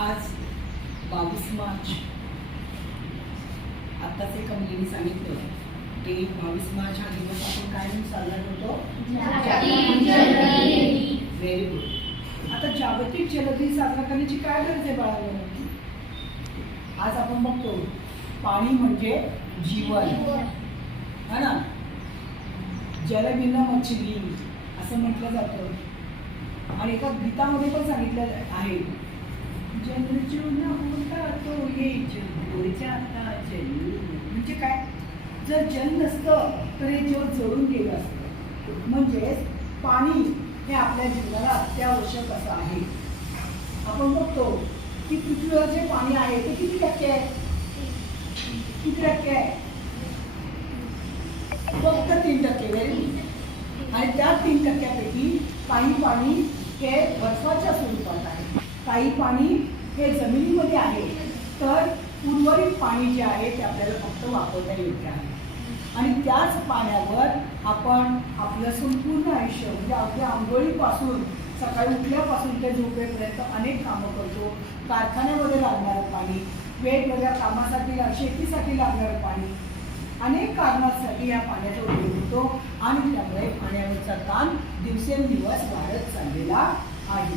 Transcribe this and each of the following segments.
आज 22 मार्च. आत्ताच एक कंपनीने सांगितलं की 22 मार्च हा दिवस आपण काय म्हणून साजरा करतो? Very good. आता जागतिक जलदिन साजरा करण्याची काय गरज आहे बाळांनो? आज आपण बघतो पाणी म्हणजे जीवन, है ना. जल बिना मछली असं म्हटलं जातं आणि एका गीतामध्ये पण सांगितलं आहे, जल जीवन होता तो ये जग जाता जल. म्हणजे काय? जर जल नसतं तर हे जग जळून गेलं असतं. म्हणजेच पाणी हे आपल्या जीवनाला अत्यावश्यक असं आहे. आपण बघतो की पृथ्वीवर जे पाणी आहे ते किती टक्के आहे? किती टक्के आहे? फक्त 3%. Very good. आणि त्या 3%पैकी काही पाणी हे बर्फाच्या स्वरूपात आहे, काही पाणी हे जमिनीमध्ये आहे, तर उर्वरित पाणी जे आहे ते आपल्याला फक्त वापरता योग्य आहे. आणि त्याच पाण्यावर आपण आपलं संपूर्ण आयुष्य म्हणजे आपल्या आंघोळीपासून सकाळी उठल्यापासून ते झोपेपर्यंत अनेक कामं करतो. कारखान्यामध्ये लागणारं पाणी, वेगवेगळ्या कामासाठी शेतीसाठी लागणारं पाणी, अनेक कारणांसाठी या पाण्याचा उपयोग होतो आणि त्यामुळे पाण्यावरचा ताण दिवसेंदिवस वाढत चाललेला आहे.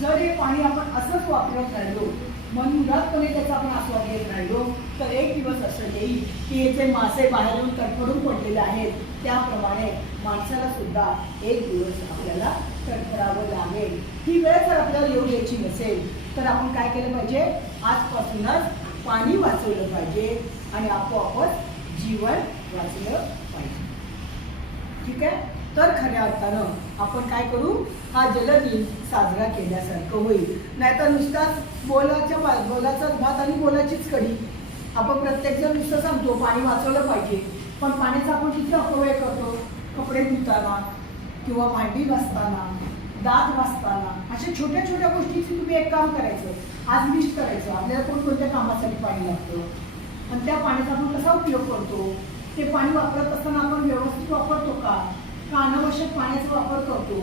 जर हे पाणी आपण असंच वापरत राहिलो, मनमुरादपणे त्याचा आपण आस्वाद घेत राहिलो, तर एक दिवस असं येईल की हे जे मासे बाहेर येऊन तडफडून पडलेले आहेत त्याप्रमाणे माणसाला सुद्धा एक दिवस आपल्याला तडफडावं लागेल. ही वेळ जर आपल्याला येऊ द्यायची नसेल तर आपण काय केलं पाहिजे? आजपासूनच पाणी वाचवलं पाहिजे आणि आपोआपच जीवन वाचलं पाहिजे. ठीक आहे. तर खऱ्या अर्थानं आपण काय करू? हा जलदिन साजरा केल्यासारखं होईल. नाहीतर नुसताच बोलाचाच भात आणि बोलाचीच कढी. आपण प्रत्येकजण नुसतं सांगतो पाणी वाचवलं पाहिजे, पण पाण्याचा आपण किती अपव्यय करतो? कपडे धुताना किंवा भांडी घासताना, दात घासताना, अशा छोट्या छोट्या गोष्टीची तुम्ही एक काम करायचं, आज लिस्ट करायचं आपल्याला कोणत्या कामासाठी पाणी लागतं आणि त्या पाण्याचा आपण कसा उपयोग करतो. ते पाणी वापरत असताना आपण व्यवस्थित वापरतो का अनावश्यक पाण्याचा वापर करतो?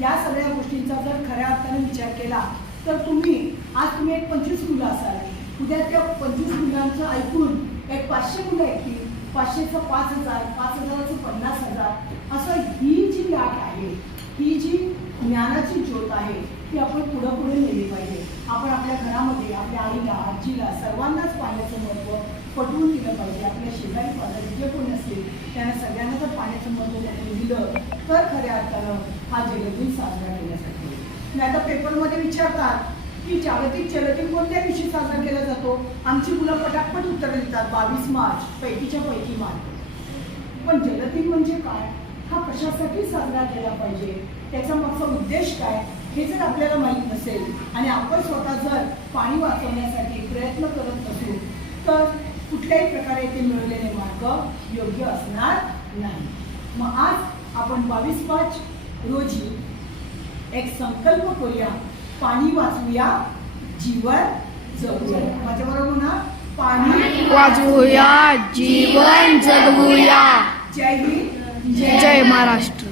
या सगळ्या गोष्टींचा जर खऱ्या अर्थाने विचार केला तर तुम्ही एक 25 मुलं असाल, उद्या त्या 25 मुलांचं ऐकून एक 500 मुलं ऐकतील, 500चं 5000, 5000चं 50,000. असं ही जी लाट आहे, ही जी ज्ञानाची ज्योत आहे ती आपण पुढे नेली पाहिजे. आपण आपल्या घरामध्ये आपल्या आईला, आजीला सर्वांनाच पाण्याचं महत्त्व पटवून दिलं पाहिजे. आपल्या शेजारी पाजारी जे कोणी असतील त्यांना सगळ्यांना जर पाण्याचं महत्त्व पटवून दिलं तर खऱ्या अर्थानं हा जलदिन साजरा केल्यासाठी होईल. नाही तर पेपरमध्ये विचारतात की जागतिक जलदिन कोणत्या दिवशी साजरा केला जातो? आमची मुलं पटापट उत्तर देतात 22 मार्च, पैकीच्या पैकी मार्च. पण जलदिन म्हणजे काय? हा कशासाठी साजरा केला पाहिजे? त्याचा मागचा उद्देश काय हे जर आपल्याला माहीत नसेल आणि आपण स्वतः जर पाणी वाचवण्यासाठी प्रयत्न करत असू तर कुठल्याही प्रकारे ते मिळवलेले मार्ग योग्य असणार नाही. मग आज आपण 22 मार्च रोजी एक संकल्प करूया, पाणी वाचवूया, जीवन जगूया. माझ्याबरोबर म्हणा, पाणी वाचवूया, जीवन जगवूया. जय हिंद, जय महाराष्ट्र.